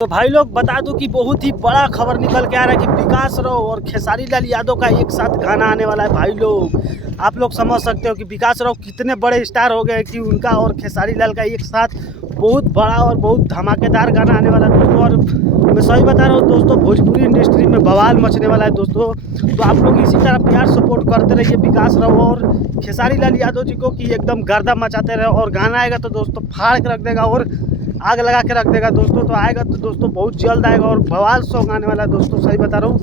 तो भाई लोग बता दूं कि बहुत ही बड़ा खबर निकल के आ रहा है कि विकास राव और खेसारी लाल यादव का एक साथ गाना आने वाला है। भाई लोग आप लोग समझ सकते हो कि विकास राव कितने बड़े स्टार हो गए कि उनका और खेसारी लाल का एक साथ बहुत बड़ा और बहुत धमाकेदार गाना आने वाला है दोस्तों। और मैं सही बता रहा हूँ दोस्तों, भोजपुरी इंडस्ट्री में बवाल मचने वाला है दोस्तों। तो आप लोग इसी तरह प्यार सपोर्ट करते रहिए विकास राव और खेसारी लाल यादव जी को कि एकदम गर्दा मचाते रहे। और गाना आएगा तो दोस्तों फाड़ के रख देगा और आग लगा के रख देगा दोस्तों। तो आएगा तो दोस्तों बहुत जल्द आएगा और बवाल सॉन्ग आने वाला है दोस्तों, सही बता रहा हूँ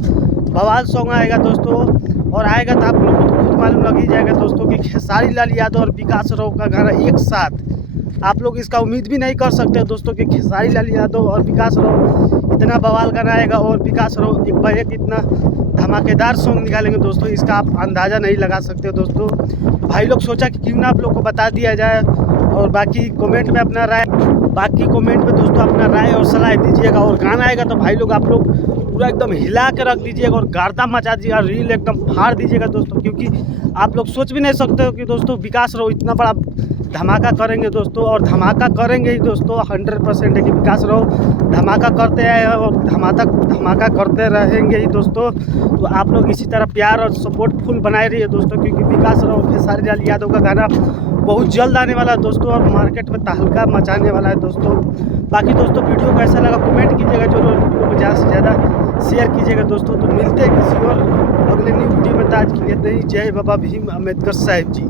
बवाल सॉन्ग आएगा दोस्तों। और आएगा तो आप लोग को तो खुद मालूम लग ही जाएगा दोस्तों कि खेसारी लाल यादव और विकास राव का गाना एक साथ, आप लोग इसका उम्मीद भी नहीं कर सकते दोस्तों कि खेसारी लाल यादव और विकास राव इतना बवाल गाना आएगा और विकास राव एक बार एक इतना धमाकेदार सॉन्ग निकालेंगे दोस्तों, इसका आप अंदाज़ा नहीं लगा सकते हो दोस्तों। भाई लोग सोचा कि क्यों ना आप लोग को बता दिया जाए। और बाकी कमेंट में अपना राय और सलाह दीजिएगा। और गाना आएगा तो भाई लोग आप लोग पूरा एकदम हिला के रख दीजिएगा और गर्दा मचा दीजिएगा, रील एकदम फाड़ दीजिएगा दोस्तों। क्योंकि आप लोग सोच भी नहीं सकते हो कि दोस्तों विकास राव इतना बड़ा धमाका करेंगे दोस्तों। और धमाका करेंगे ही दोस्तों, 100% है कि विकास राव धमाका करते आए और धमाका करते रहेंगे ही दोस्तों। तो आप लोग इसी तरह प्यार और सपोर्ट फुल बनाए रहिए दोस्तों, क्योंकि विकास राव और खेसारी लाल यादव का गाना बहुत जल्द आने वाला है दोस्तों और मार्केट में तहलका मचाने वाला है दोस्तों। बाकी दोस्तों वीडियो कैसा लगा कमेंट कीजिएगा, जो वीडियो को ज़्यादा से ज़्यादा शेयर कीजिएगा दोस्तों। तो मिलते हैं किसी और अगले न्यू वीडियो में। आज के लिए नहीं, जय बाबा भीम अम्बेडकर साहिब जी।